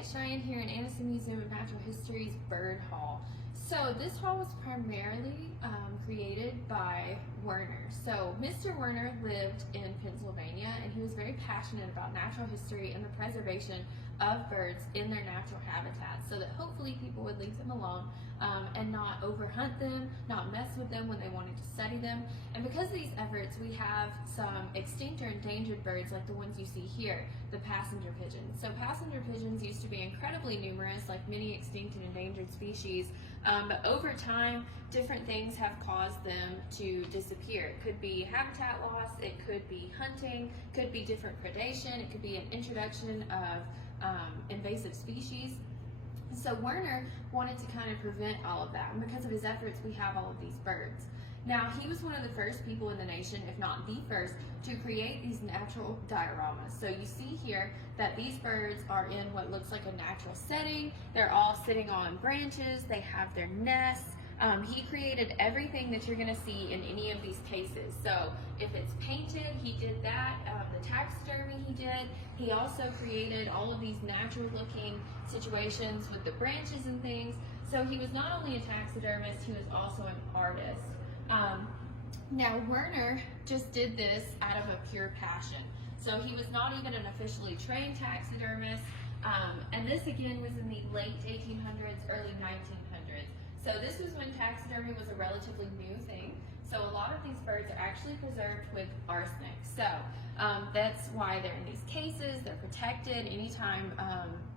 at Cheyenne here in Anniston Museum of Natural History's Bird Hall. So this hall was primarily created by Werner. So Mr. Werner lived in Pennsylvania, and he was very passionate about natural history and the preservation of birds in their natural habitats, so that hopefully people would leave them alone and not overhunt them, not mess with them when they wanted to study them. And because of these efforts, we have some extinct or endangered birds like the ones you see here, the passenger pigeons. So passenger pigeons used to be incredibly numerous, like many extinct and endangered species, but over time, different things have caused them to disappear. It could be habitat loss, it could be hunting, could be different predation, it could be an introduction of invasive species. So Werner wanted to kind of prevent all of that, and because of his efforts, we have all of these birds. Now, he was one of the first people in the nation, if not the first, to create these natural dioramas. So you see here that these birds are in what looks like a natural setting. They're all sitting on branches, they have their nests. He created everything that you're going to see in any of these cases. So if it's painted, he did that. The taxidermy he did. He also created all of these natural looking situations with the branches and things. So he was not only a taxidermist, he was also an artist. Now Werner just did this out of a pure passion. So he was not even an officially trained taxidermist. And this again was in the late 1800s, early 1900s. So this was when taxidermy was a relatively new thing. So a lot of these birds are actually preserved with arsenic. So that's why they're in these cases, they're protected. Anytime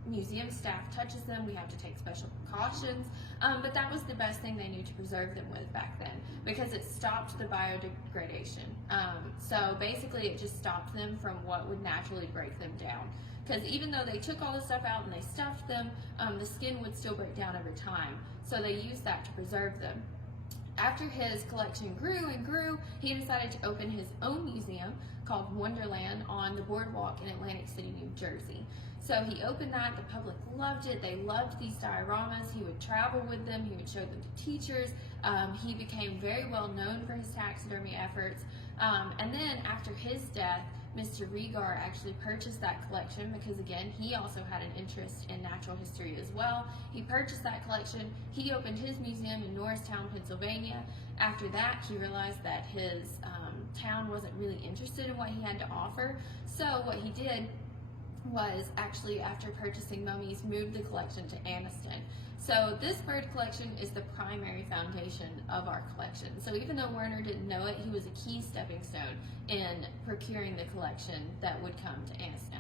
museum staff touches them, we have to take special precautions. But that was the best thing they knew to preserve them with back then, because it stopped the biodegradation. So basically it just stopped them from what would naturally break them down. Because even though they took all the stuff out and they stuffed them, the skin would still break down over time. So they used that to preserve them. After his collection grew and grew, he decided to open his own museum called Wonderland on the boardwalk in Atlantic City, New Jersey. So he opened that, the public loved it, they loved these dioramas, he would travel with them, he would show them to teachers. He became very well known for his taxidermy efforts. And then after his death, Mr. Regar actually purchased that collection because, again, he also had an interest in natural history as well. He purchased that collection. He opened his museum in Norristown, Pennsylvania. After that, he realized that his town wasn't really interested in what he had to offer. So what he did was actually, after purchasing mummies, moved the collection to Anniston. So this bird collection is the primary foundation of our collection. So even though Werner didn't know it, he was a key stepping stone in procuring the collection that would come to Anniston.